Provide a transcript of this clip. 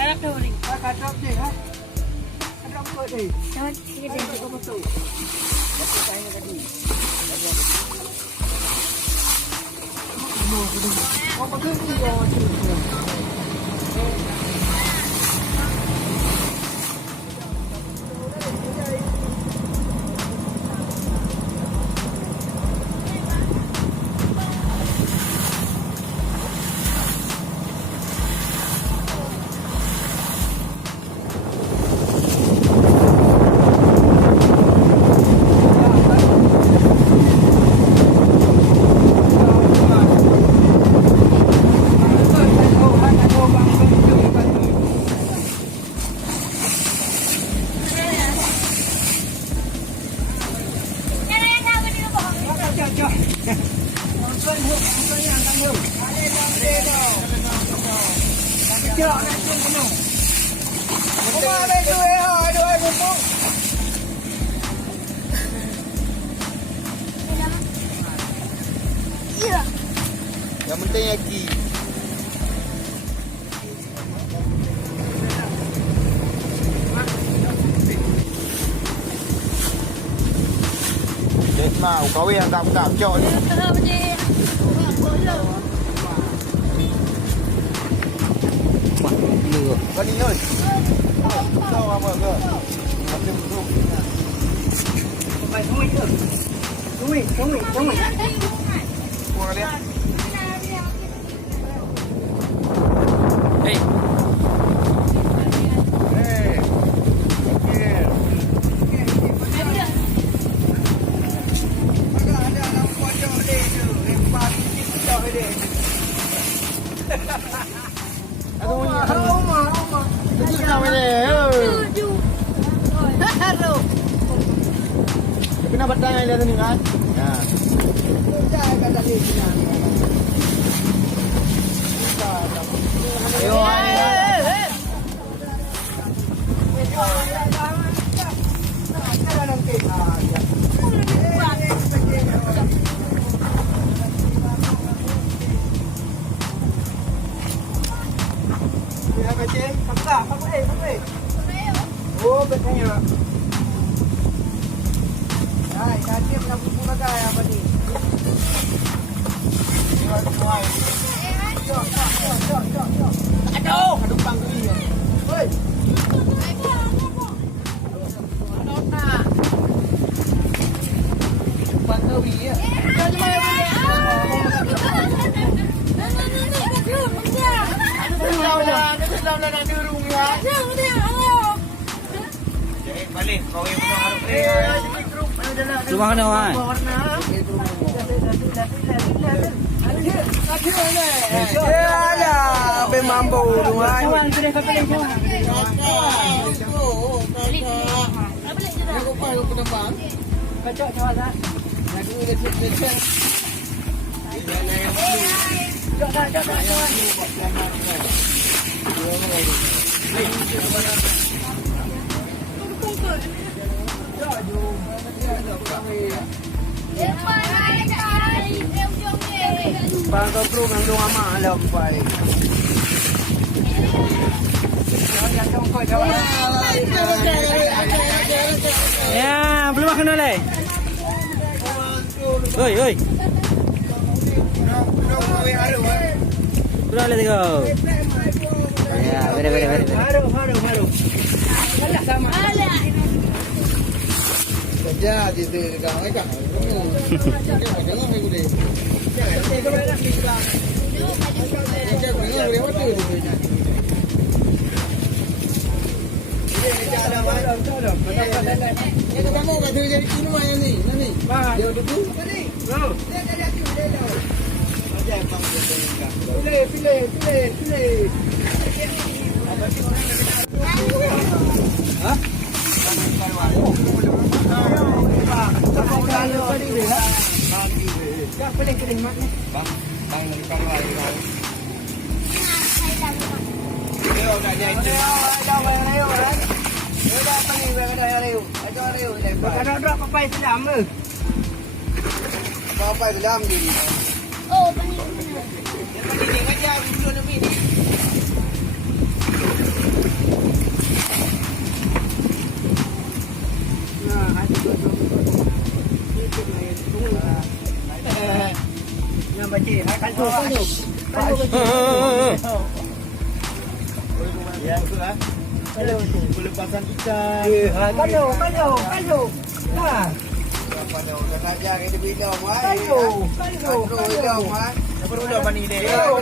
Harap daw rin. Kakadrop din ha. Kadrop ko din. Dapat sige din. Ko betul. Baca kain tadi. Oh, betul dia. Yang penting lagi. Chết mà, có việc gặp chỗ đi. Lừa. Con đi ơi. Đâu mà mở cửa. Mày không đi được. Không đi. Qua đi. Hey. Kenapa tanya lihat ni kan? Nah. Ayo, oh, betulnya. Hai, kaki nak buku bagai apa ni? Jom. Aduh, panggi. Hoi. Panggi ya. Balik, kau yang harus Rumah kena kan? Ya, be mampu tuan. Bangga bro ngandung ama alam baik. Ya, belum makan oleh. Oi. Belum oleh tiga. Ya, beres. Haru. Alah sama. Kerja di dekat mereka. Kamu kat jadi kini mana ni? Nani? Dia duduk. Oh. Pilih. Hah? Apa Islam ni? Oh, pani. Yang penting aja video ni. Yang baca, kan tu. Ya, betul lah. Pelepasan ikan. Kalau. Ha. Pada orang ajar kita bilang, wah. Kalau. Apa dulu apa ni dia? Kalau.